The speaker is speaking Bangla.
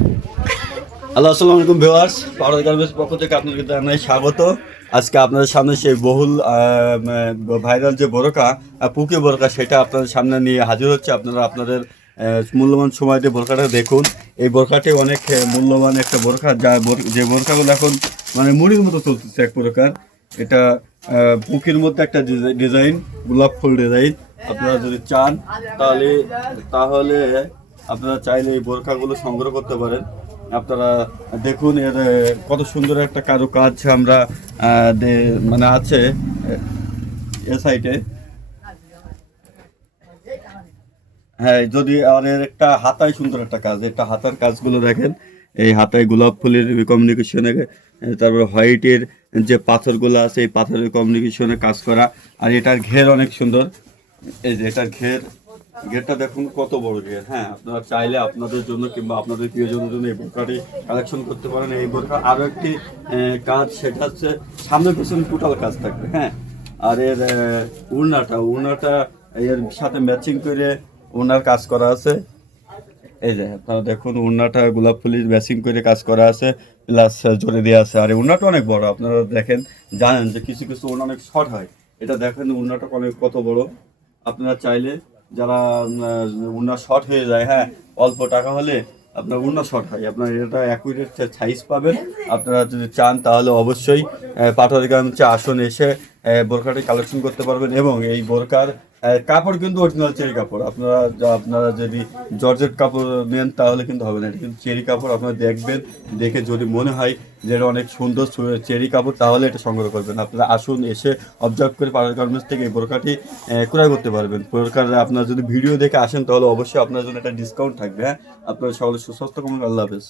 হ্যালো, আসসালামু আলাইকুম ভিউয়ার্স। পাওয়ার গার্মেন্টস পক্ষ থেকে আপনাদেরকে জানাই স্বাগত। আজকে আপনাদের সামনে সেই বহুল ভাইরাল যে বোরকা, পুকি বোরকা, সেটা আপনাদের সামনে নিয়ে হাজির হচ্ছে। আপনারা আপনাদের মূল্যবান সময় দিয়ে বোরকাটা দেখুন। এই বোরকাটি অনেক মূল্যবান একটা বোরকা, যে বোরকাগুলো এখন মানে মুড়ির মতো চলতেছে এক প্রকার। এটা পুকির মধ্যে একটা ডিজাইন, গোলাপ ফুল ডিজাইন। আপনারা যদি চান তাহলে তাহলে আপনারা চাইলে এই বোরকাগুলো সংগ্রহ করতে পারেন। আপনারা দেখুন এর কত সুন্দর একটা কারুকাজ আমরা মানে আছে এ সাইটে। হ্যাঁ, যদি আর এর একটা হাতায় সুন্দর একটা কাজ, এটা হাতার কাজগুলো দেখেন। এই হাতায় গোলাপ ফুলের কমিউনিকেশনে, তারপর হোয়াইটের যে পাথরগুলো আছে এই পাথরের কমিউনিকেশনে কাজ করা। আর এটার ঘের অনেক সুন্দর। এই যে এটার ঘেরটা দেখুন কত বড় ঘের। হ্যাঁ, আপনারা চাইলে আপনাদের জন্য কিংবা আপনাদের প্রিয়জনের জন্য এই বোরকাটি কালেকশন করতে পারেন। এই বোরকা আরও একটি কাজ, সেটা হচ্ছে সামনে পেছনে টোটাল কাজ থাকবে। হ্যাঁ, আর এর উড়নাটা এর সাথে ম্যাচিং করে ওনার কাজ করা আছে। এই যে আপনারা দেখুন, উড়নাটা গোলাপ ফুলের ম্যাচিং করে কাজ করা আছে, প্লাস জোরে দেওয়া আছে। আর এই উড়নাটা অনেক বড়। আপনারা দেখেন, জানেন যে কিছু কিছু উড়না অনেক শর্ট হয়। এটা দেখেন উড়নাটা অনেক কত বড়। আপনারা চাইলে যারা উড়না শর্ট হয়ে যায়, হ্যাঁ, অল্প টাকা হলে আপনার উড়না শর্ট হয়, আপনার এটা অ্যাকুরেট সাইজ পাবেন। আপনারা যদি চান তাহলে অবশ্যই পাটোয়ারি গার্মেন্টসে আসুন, এসে বোরকাটি কালেকশন করতে পারবেন। এবং এই বোরকার কাপড় কিন্তু অরিজিনাল চেরি কাপড়। আপনারা যদি জর্জেট কাপড় নেন তাহলে কিন্তু হবে না, এটা কিন্তু চেরি কাপড়। আপনারা দেখবেন, দেখে যদি মনে হয় যে এটা অনেক সুন্দর চেরি কাপড়, তাহলে এটা সংগ্রহ করবেন। আপনারা আসুন, এসে অবজার্ভ করে পাওয়ার গার্মেন্টস থেকে এই বোরকাটি ক্রয় করতে পারবেন। বোরকার আপনারা যদি ভিডিও দেখে আসেন তাহলে অবশ্যই আপনার জন্য একটা ডিসকাউন্ট থাকবে। হ্যাঁ, আপনারা সকলে সুস্বাস্থ্য কামনা। আল্লাহ হাফেজ।